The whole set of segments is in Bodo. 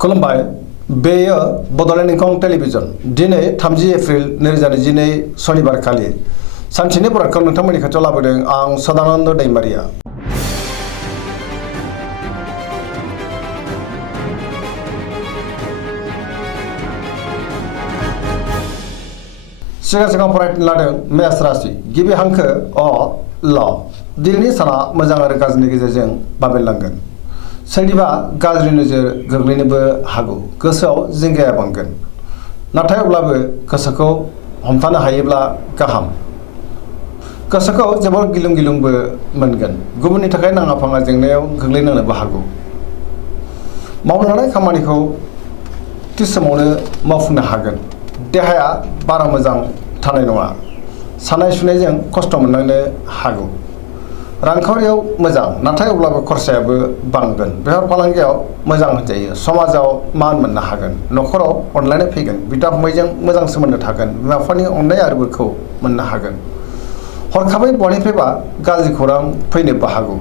खुलुमबाय बेयो बड'लेण्ड इंखं टेलिभिजन दिनै 30 एप्रिल 2022 शनिबार खालि सानसेनि बरादखौ नोंथांमोननि खाथियाव लाबोदों आं सदानन्द दैमारिया। सिगां फरायनो लादों मेष राशि गिबि हांखो अ ल दिनैनि साना मोजां आरो गाज्रिनि गेजेरजों बाबेनलांगोन। सोरनिबा गाज्रि नोजोर गोग्लैनोबो हागौ। गोसोआव जिंगाया बांगोन, नाथाय अब्लाबो गोसोखौ हमथानो हायोब्ला गाहाम। गोसोखौ जोबोर गिलुं-गिलुंबो मोनगोन। गुबुननि थाखाय नाङा फाङा जेंनायाव गोग्लैनांनोबो हागौ। मावनो लानाय खामानिखौ थि समावनो मावफुंनो हागोन। देहाया बारा मोजां थानाय नङा। सानाय सुनायजों खस्थ' मोननांनो हागौ। रांखावरियाव मोजां, नाथाय अब्लाबो खरसायाबो बांगोन। बेफार फालांगियाव मोजां होनजायो। समाजाव मान मोननो हागोन। न'खराव अनलायनाय फैगोन। बिदा-फंबायजों मोजां सोमोन्दो थागोन। बिमा-बिफानि अननाय आरो बोरखौ मोननो हागोन। हरखाबै बहानिफ्रायबा गाज्रि खौरां फैनोबो हागौ।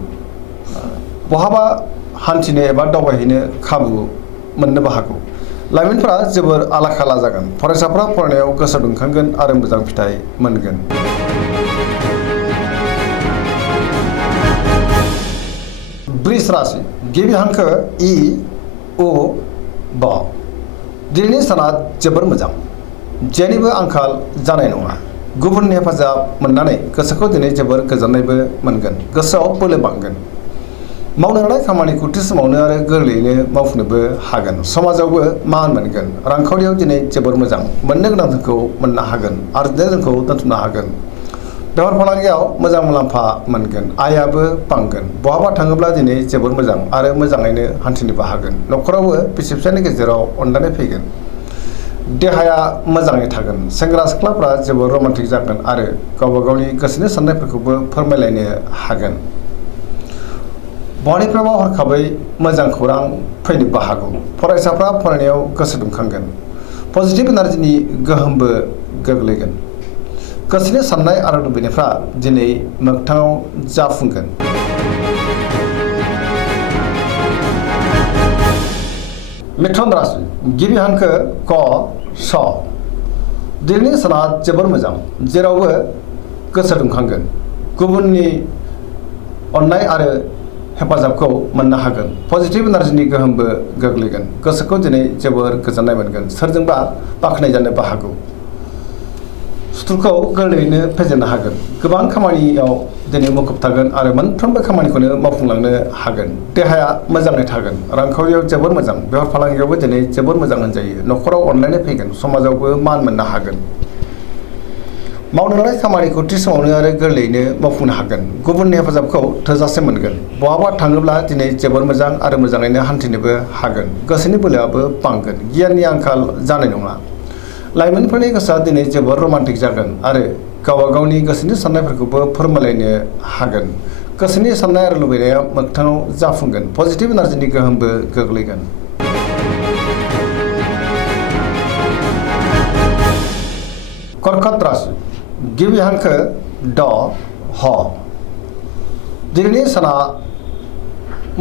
बहाबा हान्थिनो एबा दावबायहैनो खाबु मोननोबो हागौ। लाइमोनफोरा जोबोर आला-खाला जागोन। फरायसाफोरा फरायनायाव गोसो दुंखांगोन आरो मोजां फिथाइ मोनगोन। वृष राशि गिबि हांखो इ उ ब दिनैनि साना जोबोर मोजां। जेनिबो आंखाल जानाय नङा। गुबुननि हेफाजाब मोननानै गोसोखौ दिनै जोबोर गोजोननायबो मोनगोन। गोसोआव बोलो बांगोन। मावनो लानाय खामानिखौ थि समावनो आरो गोरलैयैनो मावफुंनोबो हागोन। समाजावबो मान मोनगोन। रांखावरियाव दिनै जोबोर मोजां। मोननो गोनां धोनखौ मोननो हागोन। आरजिनाय धोनखौ दोनथुमनो हागोन। बेफार फालांगियाव मोजां मुलाम्फा मोनगोन। आयाबो बांगोन। बहाबा थाङोब्ला दिनै जोबोर मोजां आरो मोजाङैनो हान्थिनोबो हागोन। न'खरावबो बिसि-फिसायनि गेजेराव अनलायनाय फैगोन। देहाया मोजाङै थागोन। सेंग्रा-सिख्लाफ्रा जोबोर रमान्टिक जागोन आरो गावबा गावनि गोसोनि साननायफोरखौबो फोरमायलायनो हागोन। बहानिफ्रायबा हरखाबै मोजां खौरां फैनोबो हागौ। फरायसाफ्रा फरायनायाव गोसो दुंखांगोन। पजिटिभ एनार्जिनि गोहोमबो गोग्लैगोन। गोसोनि साननाय आरो लुबैनायफ्रा दिनै मोगथाङाव जाफुंगोन। मिथुन राशि गिबि हांखो क स दिनैनि साना जोबोर मोजां। जेरावबो गोसो दुंखांगोन। गुबुननि अननाय आरो हेफाजाबखौ मोननो हागोन। पजिटिभ एनार्जिनि गोहोमबो गोग्लैगोन। गोसोखौ दिनै जोबोर गोजोननाय मोनगोन। सोरजोंबा बाख्नायजानोबो हागौ। सुथुरखौ गोरलैयैनो फेजेननो हागोन। गोबां खामानियाव दिनै मुखुब थागोन आरो मोनफ्रोमबो खामानिखौनो मावफुंलांनो हागोन। देहाया मोजाङै थागोन। रांखावरियाव जोबोर मोजां। बेफार फालांगियावबो दिनै जोबोर मोजां होनजायो। न'खराव अनलायनाय फैगोन। समाजावबो मान मोननो हागोन। मावनो लानाय खामानिखौ थि समावनो आरो गोरलैयैनो मावफुंनो हागोन। गुबुननि हेफाजाबखौ थोजासे मोनगोन। बहाबा थाङोब्ला दिनै जोबोर मोजां आरो मोजाङैनो हान्थिनोबो हागोन। गोसोनि बोलोआबो बांगोन। गियाननि आंखाल जानाय नङा। लाइमोनफोरनि गोसोआ दिनै जोबोर रमान्टिक जागोन आरो गावबा गावनि गोसोनि साननायफोरखौबो फोरमायलायनो हागोन। गोसोनि साननाय आरो लुबैनाया मोगथाङाव जाफुंगोन। पजिटिभ एनार्जिनि गोहोमबो गोग्लैगोन। कर्कट राशि गिबि हांखो ड ह दिनैनि साना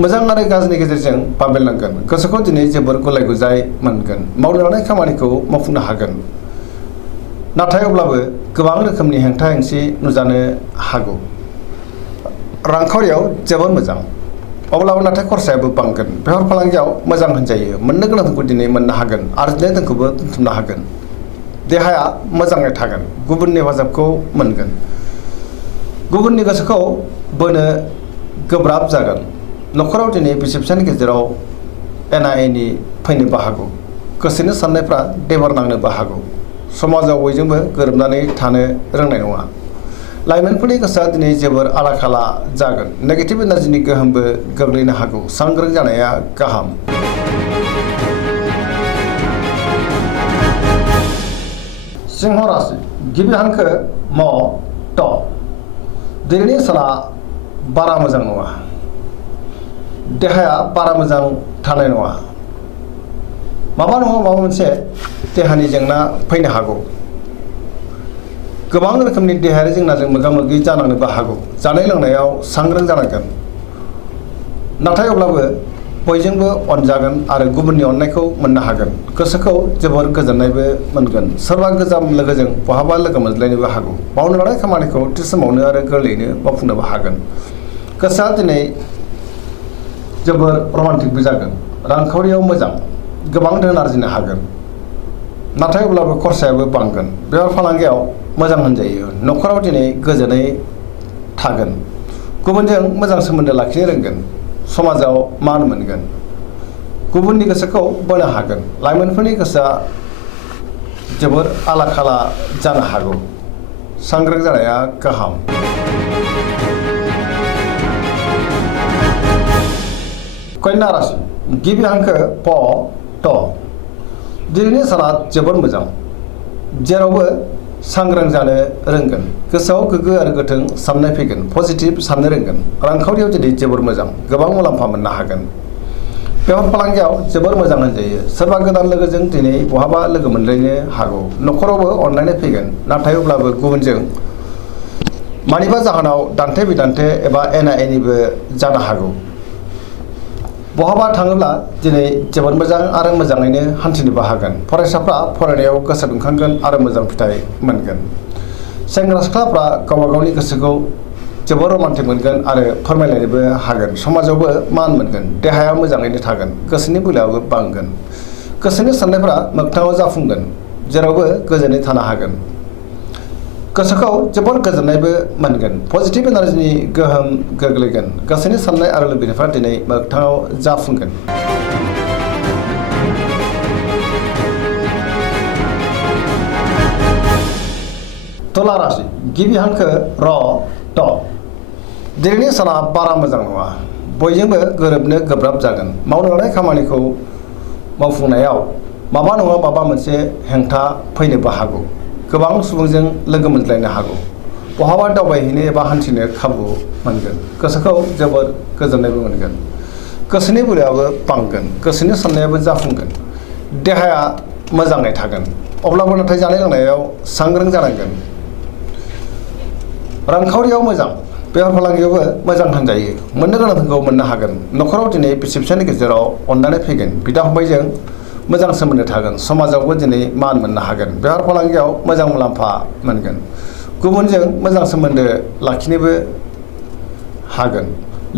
मोजां आरो गाज्रिनि गेजेरजों बाबेनलांगोन। गोसोखौ दिनै जोबोर गुलाय-गुजाय मोनगोन। मावनो लानाय खामानिखौ मावफुंनो हागोन, नाथाय अब्लाबो गोबां रोखोमनि हेंथा-हेंसि नुजानो हागौ। रांखावरियाव जोबोर मोजां, अब्लाबो नाथाय खरसायाबो बांगोन। बेफार फालांगियाव मोजां होनजायो। मोननो गोनां धोनखौ दिनै मोननो हागोन। आरजिनाय धोनखौबो दोनथुमनो हागोन। देहाया मोजाङै थागोन। गुबुननि हेफाजाबखौ मोनगोन। गुबुननि गोसोखौ बोनो गोब्राब जागोन। न'खराव दिनै बिसि-फिसायनि गेजेराव एना-एनि फैनोबो हागौ। गोसोनि साननायफ्रा देबार नांनोबो हागौ। समाजाव बयजोंबो गोरोबनानै थानो रोंनाय नङा। लाइमोनफोरनि गोसोआ दिनै जोबोर आला-खाला जागोन। नेगेटिभ एनार्जिनि गोहोमबो गोग्लैनो हागौ। सांग्रां जानाया गाहाम। सिंह राशि गिबि हांखो म ट दिनैनि साना बारा मोजां नङा। देहाया बारा मोजां थानाय नङा। माबा नङा माबा मोनसे देहानि जेंना फैनो हागौ। गोबां रोखोमनि देहायारि जेंनाजों मोगा-मोगि जानांनोबो हागौ। जानाय लोंनायाव सांग्रां जानांगोन, नाथाय अब्लाबो बयजोंबो अनजागोन आरो गुबुननि अननायखौ मोननो हागोन। गोसोखौ जोबोर गोजोननायबो मोनगोन। सोरबा गोजाम लोगोजों बहाबा लोगो मोनज्लायनोबो हागौ। मावनो लानाय खामानिखौ थि समावनो आरो गोरलैयैनो मावफुंनोबो हागोन। गोसोआ दिनै जोबोर रमान्टिकबो जागोन। रांखावरियाव मोजां, गोबां धोन आरजिनो हागोन। नाथाय अब्लाबो खरसायाबो बांगोन। बेफार फालांगियाव मोजां होनजायो। न'खराव दिनै गोजोनै थागोन। गुबुनजों मोजां सोमोन्दो लाखिनो रोंगोन। समाजाव मान मोनगोन। गुबुननि गोसोखौ बोनो हागोन। लाइमोनफोरनि गोसोआ जोबोर आला खाला जानो हागौ। सांग्रां जानाया गाहाम। कन्या राशि गिबि हांखो प ट। दिनैनि साना जोबोर मोजां। जेरावबो सांग्रां जानो रोंगोन। गोसोआव गोग्गो आरो गोथों साननाय फैगोन। पजिटिभ साननो रोंगोन। रांखावरियाव दिनै जोबोर मोजां। गोबां मुलाम्फा मोननो हागोन। बेफार फालांगियाव जोबोर मोजां होनजायो। सोरबा गोदान लोगोजों दिनै बहाबा लोगो मोनलायनो हागौ। न'खरावबो अनलायनाय फैगोन। नाथाय अब्लाबो गुबुनजों मानिबा जाहोनाव दान्थे बिदान्थे एबा एना एनिबो जानो हागौ। बहाबा थाङोब्ला दिनै जोबोद मोजां आरो मोजाङैनो हान्थिनोबो हागोन। फरायसाफ्रा फरायनायाव गोसो दुंखांगोन आरो मोजां फिथाइ मोनगोन। सेंग्रा सिख्लाफ्रा गावबा गावनि गोसोखौ जोबोर रमान्टिक मोनगोन आरो फोरमायलायनोबो हागोन। समाजावबो मान मोनगोन। देहाया मोजाङैनो थागोन। गोसोनि बोलोआबो बांगोन। गोसोनि साननायफ्रा मोगथाङाव जाफुंगोन। जेरावबो गोजोनै थानो हागोन। गोसोखौ जोबोर गोजोननायबो मोनगोन। पजिटिभ एनार्जिनि गोहोम गोग्लैगोन। गोसोनि साननाय आरो लुबैनायफ्रा दिनै मोगथाङाव जाफुंगोन। तुला राशि गिबि हांखो र ट। दिनैनि साना बारा मोजां नङा। बयजोंबो गोरोबनो गोब्राब जागोन। मावनो लानाय खामानिखौ मावफुंनायाव माबा नङा माबा मोनसे हेंथा फैनोबो हागौ। गोबां सुबुंजों लोगो मोनज्लायनो हागौ। बहाबा दावबायहैनो एबा हान्थिनो खाबु मोनगोन। गोसोखौ जोबोर गोजोननायबो मोनगोन। गोसोनि बोलोआबो बांगोन। गोसोनि साननायाबो जाफुंगोन। देहाया मोजाङै थागोन। अब्लाबो नाथाय जानाय लोंनायाव सांग्रां जानांगोन। रांखावरियाव मोजां। बेफार फालांगियावबो मोजां होनजायो। मोननो गोनांखौ मोननो हागोन। न'खराव दिनै बिसि फिसायनि गेजेराव अनलायनाय फैगोन। बिदा फंबायजों मोजां सोमोन्दो थागोन। समाजावबो दिनै मान मोननो हागोन। बेफार फालांगियाव मोजां मुलाम्फा मोनगोन। गुबुनजों मोजां सोमोन्दो लाखिनोबो हागोन।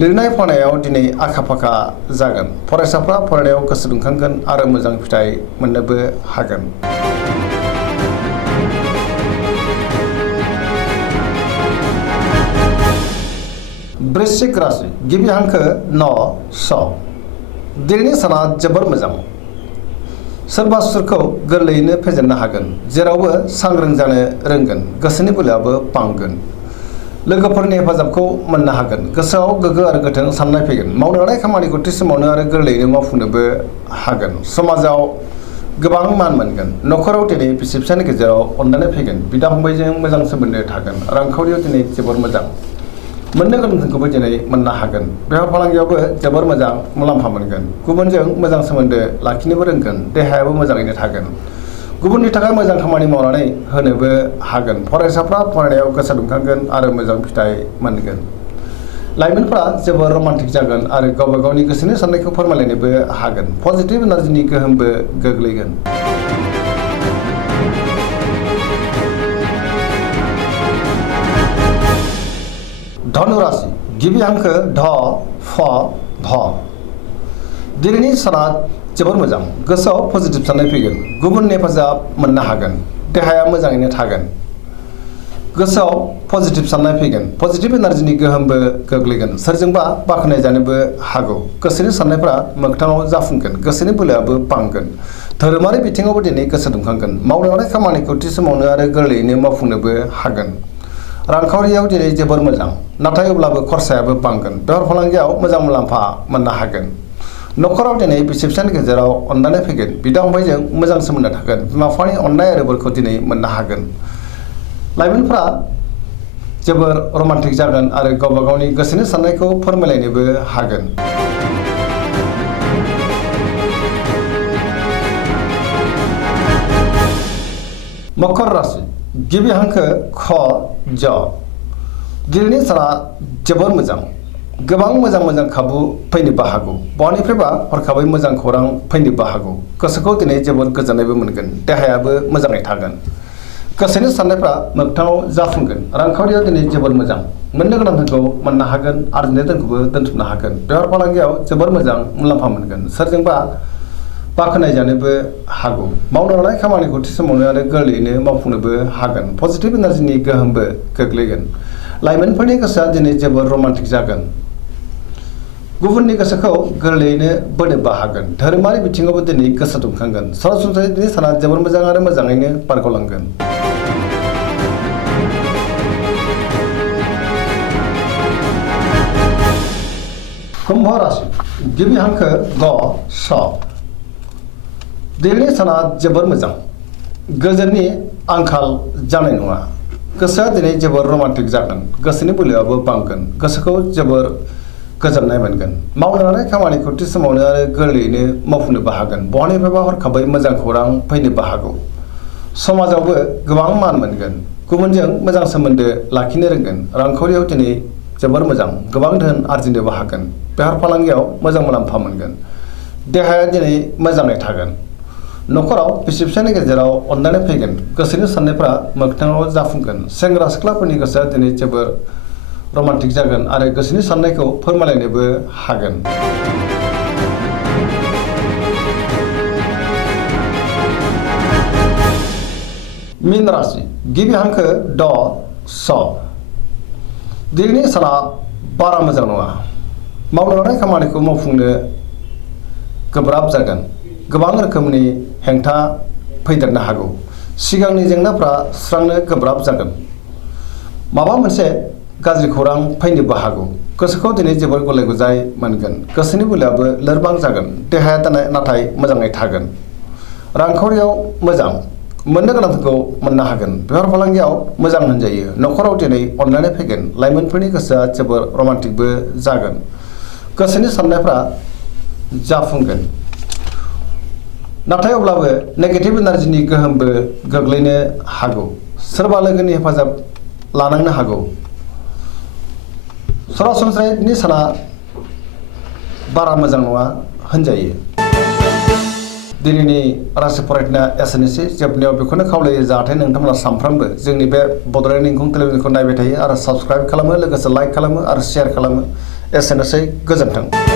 लिरनाय फरायनायाव दिनै आखा फाखा जागोन। फरायसाफ्रा फरायनायाव गोसो दुंखांगोन आरो मोजां फिथाइ मोननोबो हागोन। वृश्चिक राशि गिबि हांखो न स। दिनैनि साना जोबोर मोजां। सोरबा सुरखौ गोरलैयैनो फेजेननो हागोन। जेरावबो सांग्रां जानो रोंगोन। गोसोनि बोलोआबो बांगोन। लोगोफोरनि हेफाजाबखौ मोननो हागोन। गोसोआव गोग्गो आरो गोथों साननाय फैगोन। मावनो लानाय खामानिखौ थि समावनो आरो गोरलैयैनो मावफुंनोबो हागोन। समाजाव गोबां मान मोनगोन। न'खराव दिनै बिसि फिसायनि गेजेराव अनलायनाय फैगोन। बिदा फंबायजों मोजां सोमोन्दो थागोन। रांखावरियाव दिनै जोबोर मोजां। मोननो गोनांखौबो दिनै मोननो हागोन। बेफार फालांगियावबो जोबोर मोजां मुलाम्फा मोनगोन। गुबुनजों मोजां सोमोन्दो लाखिनोबो रोंगोन। देहायाबो मोजाङैनो थागोन। गुबुननि थाखाय मोजां खामानि मावनानै होनोबो हागोन। फरायसाफ्रा फरायनायाव गोसो दुंखांगोन आरो मोजां फिथाइ मोनगोन। लाइमोनफ्रा जोबोर रमान्टिक जागोन आरो गावबा गावनि गोसोनि साननायखौ फोरमायलायनोबो हागोन। पजिटिभ एनार्जिनि गोहोमबो गोग्लैगोन। धनु राशि गिबि हांखो ध फ भ। दिनैनि साना जोबोर मोजां। गोसोआव पजिटिभ साननाय फैगोन। गुबुननि हेफाजाब मोननो हागोन। देहाया मोजाङैनो थागोन। गोसोआव पजिटिभ साननाय फैगोन। पजिटिभ एनार्जिनि गोहोमबो गोग्लैगोन। सोरजोंबा बाख्नाय जानोबो हागौ। गोसोनि साननायफ्रा मोगथाङाव जाफुंगोन। गोसोनि बोलोआबो बांगोन। धोरोमारि बिथिङावबो दिनै गोसो दुंखांगोन। मावनो लानाय खामानिखौ थि समावनो आरो गोरलैयैनो मावफुंनोबो हागोन। रांखावरियाव दिनै जोबोर मोजां। नाथाय अब्लाबो खरसायाबो बांगोन। बेफार फालांगियाव मोजां मुलाम्फा मोननो हागोन। न'खराव दिनै बिसि फिसायनि गेजेराव अनलायनाय फैगोन। बिदा फंबायजों मोजां सोमोन्दो थागोन। बिमा बिफानि अननाय आरो बोरखौ दिनै मोननो हागोन। लाइमोनफ्रा जोबोर रमान्टिक जागोन आरो गावबा गावनि गोसोनि साननायखौ फोरमायलायनोबो हागोन। मकर राशि गिबि हांखो ख ज। दिनैनि साना जोबोर मोजां। गोबां मोजां खाबु फैनोबो हागौ। बहानिफ्रायबा हरखाबै मोजां खौरां फैनोबो हागौ। गोसोखौ दिनै जोबोद गोजोननायबो मोनगोन। देहायाबो मोजाङै थागोन। गोसोनि साननायफ्रा मोगथाङाव जाफुंगोन। रांखावरियाव दिनै जोबोद मोजां। मोननो गोनांफोरखौ मोननो हागोन। आरजिनो दोनखौबो दोनथुमनो हागोन। बेफार फालांगियाव जोबोद मोजां मुलाम्फा मोनगोन। सोरजोंबा बाख्नाय जानोबो हागौ। मावनो लानाय खामानिखौ थि समावनो आरो गोरलैयैनो मावफुंनोबो हागोन। पजिटिभ एनार्जिनि गोहोमबो गोग्लैगोन। लाइमोनफोरनि गोसोआ दिनै जोबोद रमान्टिक जागोन। गुबुननि गोसोखौ गोरलैयैनो बोनोबो हागोन। धोरोमारि बिथिङावबो दिनै गोसो दुंखांगोन। सरासनस्रायै दिनै साना जोबोर मोजां आरो मोजाङैनो बारग'लांगोन। कुम्भ राशि गिबि हांखो ग स। दिनैनि साना जोबोर मोजां। गोजोननि आंखाल जानाय नङा। गोसोआ दिनै जोबोर रमान्टिक जागोन। गोसोनि बोलोआबो बांगोन। गोसोखौ जोबोर गोजोननाय मोनगोन। मावनो लानाय खामानिखौ थि समावनो आरो गोरलैयैनो मावफुंनोबो हागोन। बहानिफ्रायबा हरखाबै मोजां खौरां फैनोबो हागौ। समाजावबो गोबां मान मोनगोन। गुबुनजों मोजां सोमोन्दो लाखिनो रोंगोन। रांखावरियाव दिनै जोबोर मोजां। गोबां धोन आरजिनोबो हागोन। बेफार फालांगियाव मोजां मुलाम्फा मोनगोन। देहाया दिनै मोजाङै थागोन। न'खराव बिसि फिसायनि गेजेराव अनलायनाय फैगोन। गोसोनि साननायफ्रा मोगथाङाव जाफुंगोन। सेंग्रा सिख्लाफोरनि गोसोआ दिनै जोबोर रमान्टिक जागोन आरो गोसोनि साननायखौ फोरमायलायनोबो हागोन। मीन राशि गिबि हांखो ड स। दिनैनि साना बारा मोजां नङा। मावनो लानाय खामानिखौ मावफुंनो गोब्राब जागोन। गोबां रोखोमनि हेंथा फैदेरनो हागौ। सिगांनि जेंनाफ्रा सुस्रांनो गोब्राब जागोन। माबा मोनसे गाज्रि खौरां फैनोबो हागौ। गोसोखौ दिनै जोबोर गुलाय गुजाय मोनगोन। गोसोनि बोलोआबो लोरबां जागोन। देहाया नाथाय मोजाङै थागोन। रांखावरियाव मोजां। मोननो गोनांफोरखौ मोननो हागोन। बेफार फालांगियाव मोजां होनजायो। न'खराव दिनै अनलायनाय फैगोन। लाइमोनफोरनि गोसोआ जोबोर रमान्टिकबो जागोन। गोसोनि साननायफ्रा जाफुंगोन। नाथाय अब्लाबो नेगेटिभ एनार्जिनि गोहोमबो गोग्लैनो हागौ। सोरबा लोगोनि हेफाजाब लानांनो हागौ। सरासनस्रायै दिनै साना बारा मोजां नङा होनजायो। दिनैनि राशि फरायनाया एसेनोसै। जोबनायाव बेखौनो खावलायो जाहाथे नोंथांमोना सानफ्रोमबो जोंनि बे बड'लेण्ड इंखं टेलिभिजनखौ नायबाय थायो आरो साबस्क्राइब खालामो, लोगोसे लाइक खालामो आरो शेयार खालामो। एसेनोसै, गोजोन्थों।